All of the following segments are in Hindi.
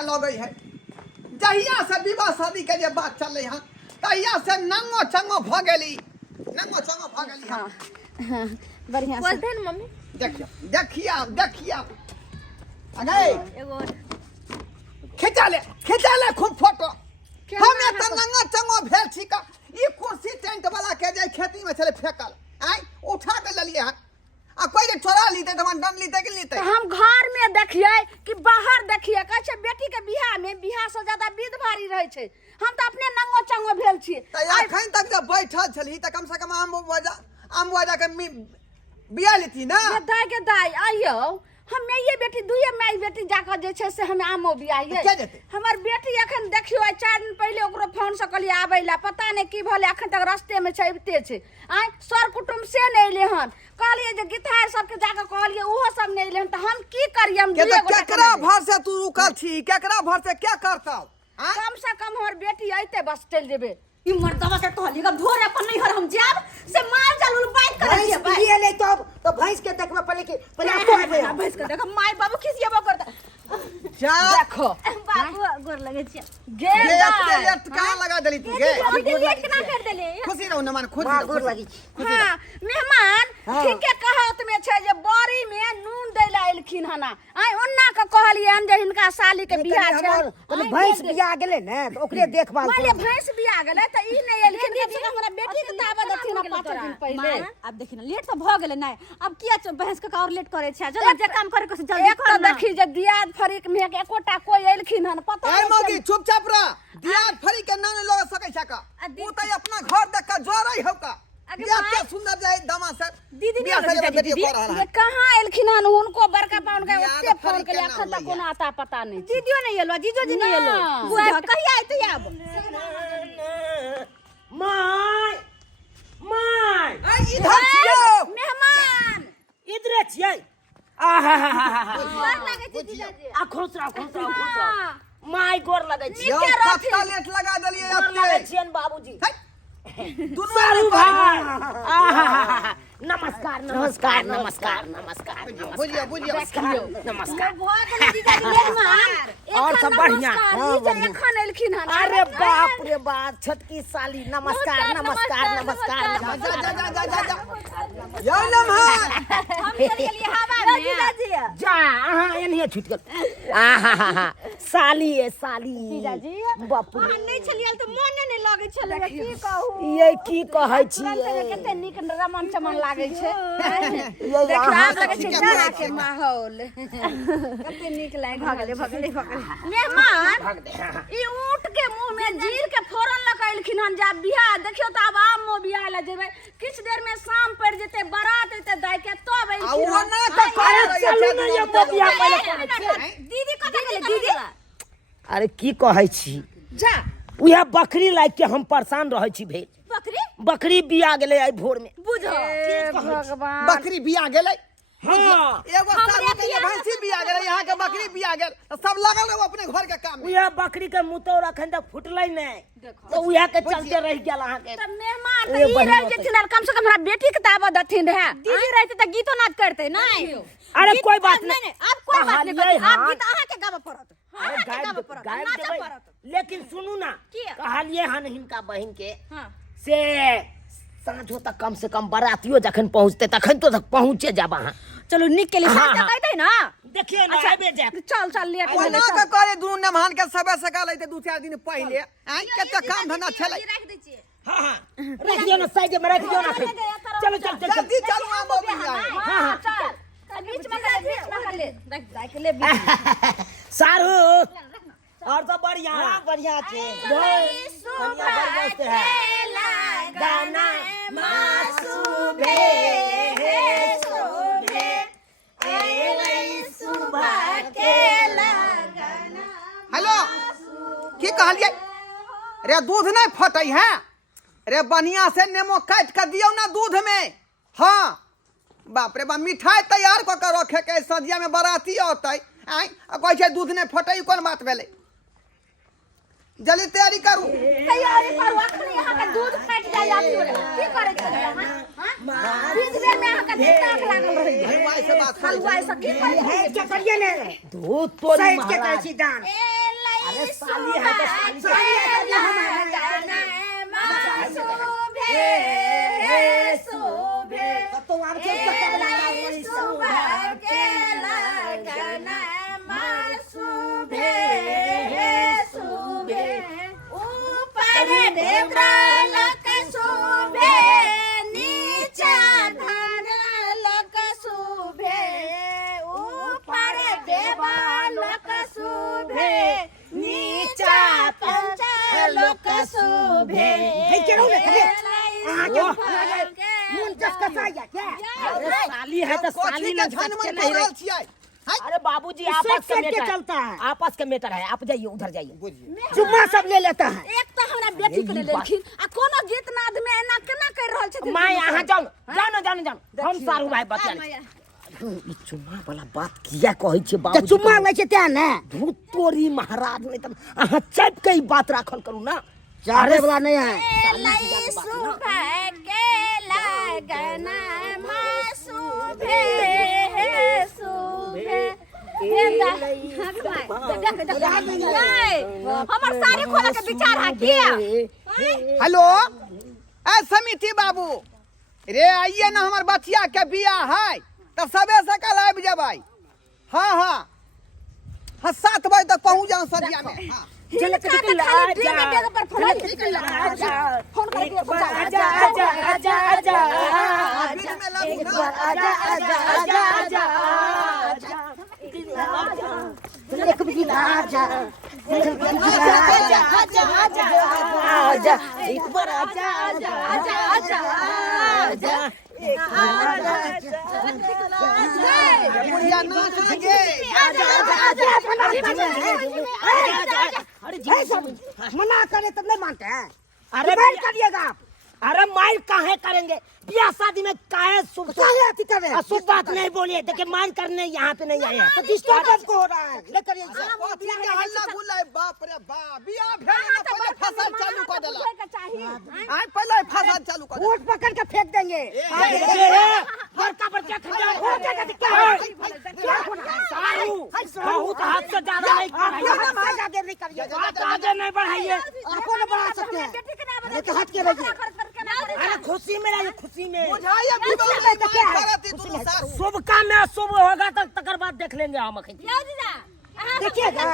बुझा लगे है जहिया से विवाह शादी के जे बात चले हां तहिया से नंगो चंगो भ गेली हां बढ़िया से बोलते न मम्मी देखिया अरे एगो खिंचा ले खूब फोटो हम त नंगा चंगो भेल छी का ई कुर्सी टेंट वाला के जे खेती में चले फेकल आई उठा के ललिए हां आ कोई जे चोरा लीते त डन लीते कि लीते हम घर में देखिए कि बाहर देखिए कह छै बेटी के बियाह से ज्यादा विध भारी रहे छै हम त अपने नंगो चंगो भेल छी त अखन तक जे बैठल छली त कम से कम आम वजह के बियाह लेती ना के दाई आइयो हम ये बेटी दुए माई बेटी जाकर जे छै से हम आमो बियाहिए हमर बेटी अखन देखियो 4 दिन पहले ओकरो फोन से कहलिए आबैला पता नै की भले अखन तक रास्ते में छैबते छै आइ सर कुटुंब से नै एले हन कहलिए जे गिथार सबके जाकर कहलिए ओहो सब नै एले हन त हम की करिए हम दुए गोटा केकरा भर से तू रुकल छी केकरा भर से क्या करता कम से कम हमर बेटी आइते बस चल जेबे ई मर्दवा के कहली अब भोर अपन नहीं हर हम जाब से मार चलू बात करे छिए भाई ये ले तो भैंस के देखबे पहले कि पहले आपको है भैंस के देख माय बाबू खिसियाबो करता जा देखो बाबू गोर लगे छिए गे लेट का लगा देली तू गे अभी लेट केना कर देले खुशी रहू न मान खुशी गोर लगी हां मेहमान ठीके कहत में छै जे बड़ी में नून दैला एलखिन हना आइ ओन्ना के कहलिए हम जे हिनका साली के बियाह छै तो भैंस बियाह गेले ने तो ओकरे देखभाल माले भैंस बियाह गेले त ई नै एलखिन जे हमरा बेटी के दावा देथिन 5 दिन पहले अब देखि न लेट तो भ गेले नै अब किया भैंस के और लेट करे छै जल्दी जे काम करे के जल्दी कर देखी जे दियाद फरीक में के एकोटा कोई एलखिन हन पता ए मौगी चुपचाप रह दियाद फरीक के नाम लगा सकै छ का उ त अपना घर देख के जोरै हो का ये क्या सुंदर जाए दमा सर दीदी ने बेटी को रहा है कहां एलखिन हन उनको बड़का पाउन के ओते फोन के अखन तक कोना आता पता नहीं दीदियो नहीं एलो जीजो जी नहीं एलो बुझा कहिया आइते अब माय इधर छियो मेहमान इधर छियै आहा गोर लगे छी जीजाजी आ खुश रहो माय गोर लगे छी कत्ता लेट लगा देलिए गोर लगे छियन बाबूजी दुनू भाई नमस्कार बुझियो नमस्कार बहुत जीजाजी मेहमान और सब बढ़िया एखन एलखिन हन अरे बाप रे बाप छोटकी साली नमस्कार या नमस्कार हम चल गेलिए हवा में जीजाजी जा अहाँ एनहिए छूट गेल आहा साली जीजाजी बाप रे हम नहीं छलियल त मोने नहीं लागे छले की कहू ये की कहै छी कते निक रमन चमन लागे छै देखो आप लगे छै जाना के माहौल कते निक लाग भगले मेहमान ई ऊंट के मुंह में जीर के फोरन लगाइलखिन हन जा बियाह देखियो त अब आम मो बियाह ले जेबै किछ देर में शाम पड़ जेते बारात एते दाई के तब एलखिन आ ना त चलू न ये बियाह पहले दीदी कते गेले दीदी अरे की कहै छी जा उहे बकरी लाग के हम परेशान रहै छी भेल बकरी बिया गेले आई भोर में बुझो भगवान बकरी बिया गेलै हां एगो साल के भैंसी बिया गेलै यहां के बकरी बिया गेल सब लागल रहो अपने घर के काम में उहे बकरी के मुतौर अखन तक फुटलै नै तो उहे के चलते रह गेल अहाँ के त मेहमान त ई रह जेथिन कम से कम हमरा बेटी के दावा देथिन है दीदी रहते त गीतो नाच करते नहीं अरे कोई बात नहीं अब कोई बात नहीं आप गीत अहाँ के गावे पड़त लेकिन सुनू ना कहलिए हन हिनका बहिन के हां से साँझो तक कम से कम बरातियो जखन पहुंचते तखन तो तक पहुंचे जाब अहाँ चलो निक के लिए साथ कहते ना देखिए ना आबे जा चल लेट ओना के करे दू नमहान के सबे सका लेते 2-4 दिन पहले आई कते काम धंधा छले रख दै छियै हां रख दियो ना साइड में रख दियो ना चलो जल्दी चलो आम बिया हां चल बीच में कर ले देख ले सारू और सब बढ़िया छे बढ़िया है गाना मासुबे सुबे एलै सुबह के लगना हेलो की कहलिए रे दूध नहीं फटै है रे बढ़िया से नेमो काट के दियो ना दूध में हां बाप रे बा मिठाई तैयार क के रखे के सदिया में बराती होतै आई कहै छै दूध नहीं फटै कोन बात भेलै जल्दी तैयारी करू अखनी यहां के दूध फट जाय की करे छै हां बीच में यहां के दिक्कत लागल रही हलवाई से बात हलवाई से की करे है क्या करिए ने दूध तो सही के कहै छी दान अरे साली है तो साली तो आप साली है तो साली ना झन मन नहीं पड़ल छियै। अरे बाबूजी आपस के मेटर चलता है। आपस के मेटर है, आप जाइए उधर जाइए। जुम्मा सब ले लेता है। एक तो हमरा बेटी के ले लेलखिन आ कोनो गीत नाद में एना केना कर रहल छथिन। माँ यहाँ जाओ जाओ हम सारू भाई बता चुम्मा वाला बात किया कहै छे तो बाबूजी चुम्मा ले छे त्या ने भूत तोरी महाराज ने तब अहाँ चाप के ही बात राखल करू ना। चारे वाला नहीं है। हमर सारी खोला के विचार है किया। हेलो ए समिति बाबू रे आइए ना हमार बचिया के बियाह है तब सबे सकल आबि जेबै। हाँ हाँ हाँ 7 बजे तक पहुँच जाओ सरिया में। हाँ। फोन करके बीच में लगू ना। बुढ़िया नाच लगे। मना करे तब नहीं मानते हैं। अरे बैठ करिएगा आप। अरे मार काहे करेंगे, ब्याह शादी में काहे शुभ काहे अति कर रहे हैं? अशुभ बात नहीं बोलिए। देखिए मार करने यहाँ पे नहीं आए हैं। तो डिस्टर्ब आपको हो रहा है। ले करिए इसे। कथी के हल्ला गुल्ला है, बाप रे बाप। बियाह भेल ना पहले फसल चालू कर देला। आइ पहले फसल चालू कर देला। ऊँट पकड़ के फेंक देंगे। बड़का बड़का खंडा हो जाएगा। बहुत हाथ से ज्यादा नहीं आगे आगे नहीं करिए। आगे नहीं बढ़ाइए। आपको नहीं बढ़ा सकते हैं। लेकिन हट के रहिए। अरे खुशी में रहिए, खुशी में। बुझाइए विवाह में क्या करती दोनों सारू। शुभ काम में अशुभ होगा तो तकर बाद देख लेंगे हम अखन। देखिएगा।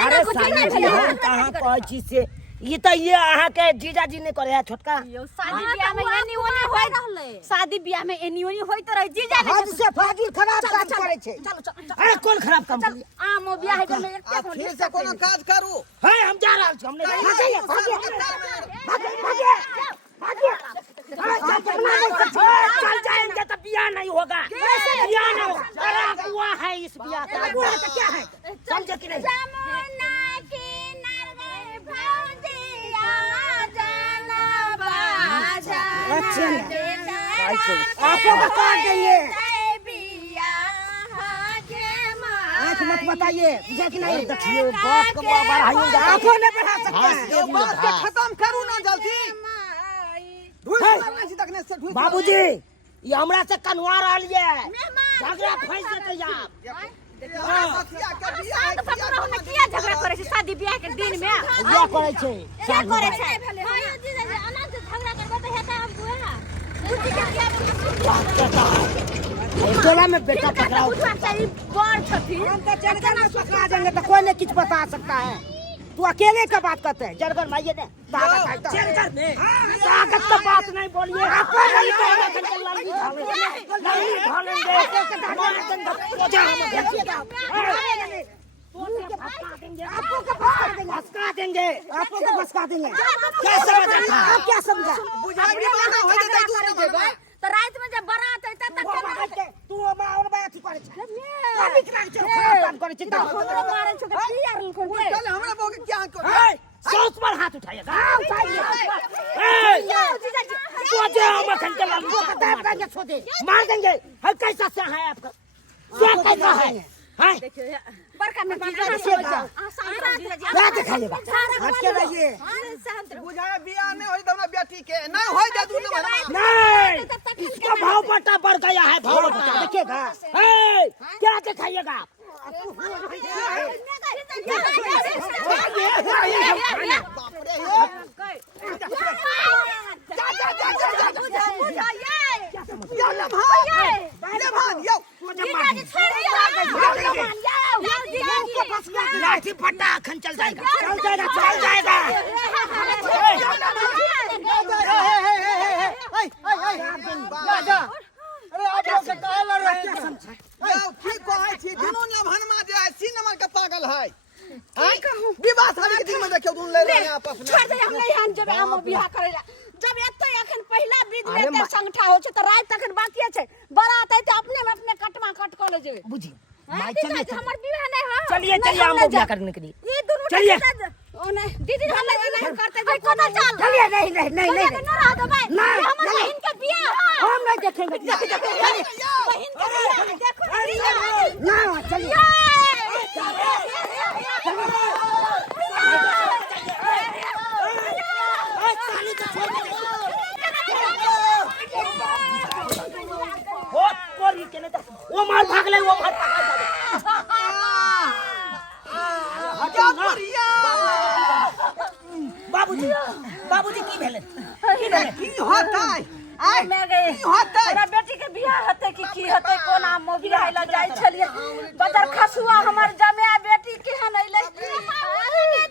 अरे साली हम कहाँ कोई चीज से ये तो ये अहाँ के जीजा जी ने करे है छोटका। शादी ब्याह में एनी ओनी होय रहले। शादी ब्याह में एनी ओनी होय तो रहे जीजा हद से फाजिल खराब काम करे छे। अरे कौन खराब काम कर आम ब्याह में एक अब फिर से कोनो काज करू। है? हम जा रहा हूँ। हमने भागिए चल जाएंगे तो ब्याह नहीं होगा। ब्याह नहीं होगा। खराब हुआ है इस ब्याह का। क्या है? समझे कि नहीं? आपको बता देंगे। आँख मत बताइए। मुझे कि नहीं? देखिए बाप का बढ़ाइएगा। आँखों नहीं बढ़ा सकते हैं। ये बात के खत्म करू ना जल्दी। ढूंढ करने से तकने से ढूंढ। बाबूजी ये हमरा से कन्वा रही है। झगड़ा फंस जेते आप। बचिया के बियाह है, किया झगड़ा करे छै शादी ब्याह के दिन में। क्या करे छे? क्या करे छै? हां जीजा जी अनंत झगड़ा करबे त हेता हम बुआ। बुद्धि के क्या टोला में बेटा पकड़ा बुझवा चाहिए बड़ छथिन। हम तो जलकर में पकड़ा देंगे तो कोई नहीं कुछ बता सकता है। तू अकेले का बात करते हैं। जलकर माइये ने ताकत है तो। जलकर में ताकत का बात नहीं बोलिए। आपको नहीं कहना कि लल्ली ढालेंगे। मार देंगे। जा हम देखिएगा। भसका देंगे। आपको तो भसका देंगे। क्या समझा? आप क्या समझा? बुझाइए ना हो जाए दूर ना जेबै। तो रात में जब बारात है तब तू मार बा अथी करे छै। कभी करा छै खराब काम करे छै तो। मारे छै त की यार लखन के। चल हमरा बोके क्या करू। सोच पर हाथ उठाइएगा। जीजा जी तो जे हम अखन के लल्ली बता देंगे छोटे। मार देंगे। है कैसा से है आपका? क्या कैसा है? हैं? बड़का में देखिएगा। क्या दिखाइएगा? हट के रहिए। बुझाए बियाह नहीं होई त हमरा बेटी के नहीं होई दे दूर ना। नहीं, इसका भाव बटा बढ़ गया है। भाव बटा देखिएगा। है, क्या दिखाइएगा? लाठी फटा खन चल जाएगा, चल जाएगा, चल जाएगा। अरे आप लोग से काहे लड़ रहे हैं? ठीक कहै छी, दुनू नमहनमा जे है, सी नंबर के पागल है। विवाह शादी के दिन में देखियो दुनू लड़ रहे हैं आपस में। छोड़ दे, हम नहीं हन जब हम बियाह करेला। जब एते अखन पहिला बीज लेते संगठा हो छै त रात तक बाकी छै। बारात है त अपने में अपने कटमा कट कर ले जेबे। बुझी माय चलिए, हमर बियाह नहीं है। चलिए चलिए हम बियाह करने के लिए ये दोनों चलिए। ओ नहीं दीदी हम नहीं करते जे कोना चल। चलिए, नहीं नहीं नहीं नहीं ना रह दो भाई। नहीं, हमर बहन के बियाह है। हम नहीं देखेंगे। बहन के बियाह है, देखो ना चलिए। हो कोरी के नहीं वो मार भाग ले, वो मार बाबूजी बाबूजी की भेले की होता है? आय मैं गई की होता है? हमरा बेटी के बियाह हते की हते कोना मो बियाह ला जाय छलिए। बदर खसुआ हमर जमे बेटी केहन अइले।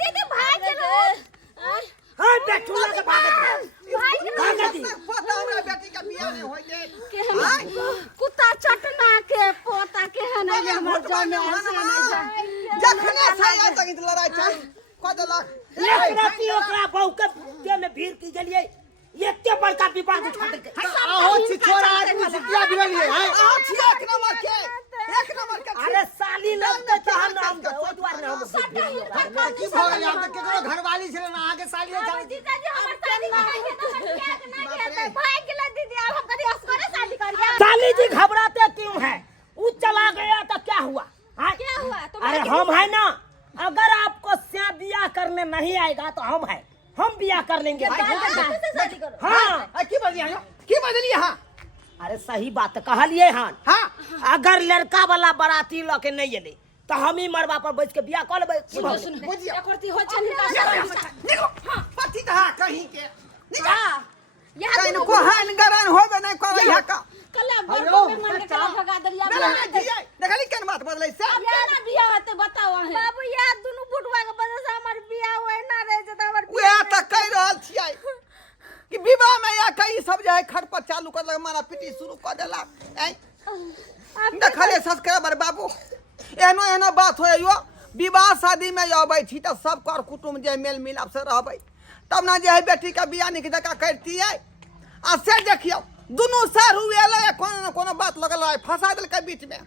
दीदी भाई के हां बैठू लगे भागत भागत पता हमरा बेटी का बियाह नहीं होइले। केहन कुत्ता चटना के पोता केहन अइले हमर जमे जखने साया तक लड़ाई चल कद लाख एक राती ओकरा बहु के दे में भीड़ की गेलिए, एते बड़का विवाद उठा के आहो छिछोरा आदमी से बियाह दिलिए है। आहो छी एक नंबर के अरे साली लगते त हम नाम ओ द्वार नाम की भ गेल हम त केकरो घरवाली छले ना आगे साली था। जीजाजी हमर शादी ना भाई के ला दीदी अब हम कभी असगरे शादी करिए। साली जी घबराते क्यों है? वो चला गया तो क्या हुआ? क्या हुआ? अरे हम है ना, अगर आपको स्या बियाह करने नहीं आएगा तो हम है, हम बियाह कर लेंगे। शादी करो। हाँ की बदलिए की बदलिए? हां अरे सही बात कहलिए हां। हां अगर लड़का वाला बाराती लके नहीं एले तो हम ही मरबा पर बैठ के बियाह कर लेबै। बुझिए एकरती हो छन का निको पति था कहीं के निका यहां कहीं को हन गरन होबे नहीं करे है का कला बड़ो में मन के भगा दरिया में देखली केन बात बदलै से। अब केना बियाह होते बताओ है बाबू या दुनु बुढ़वा के वजह से हमर बियाह होय ना रहे जे त हमर वे त कह रहल छियै कि विवाह में या कई सब जे है खटपट चालू कर लगे, मारा पीटी शुरू कर देला। देखले सब्सक्राइबर बाबू एनो एनो बात होय यो विवाह शादी में अबै छी त सब कर कुटुंब जे मेल मिलाप से रहबै तब ना जे है बेटी का बियाह निक जका करती है। आ से देखियो दुनू सर हुए कोनो न कोनो बात लगल है, फंसा देलकै बीच में।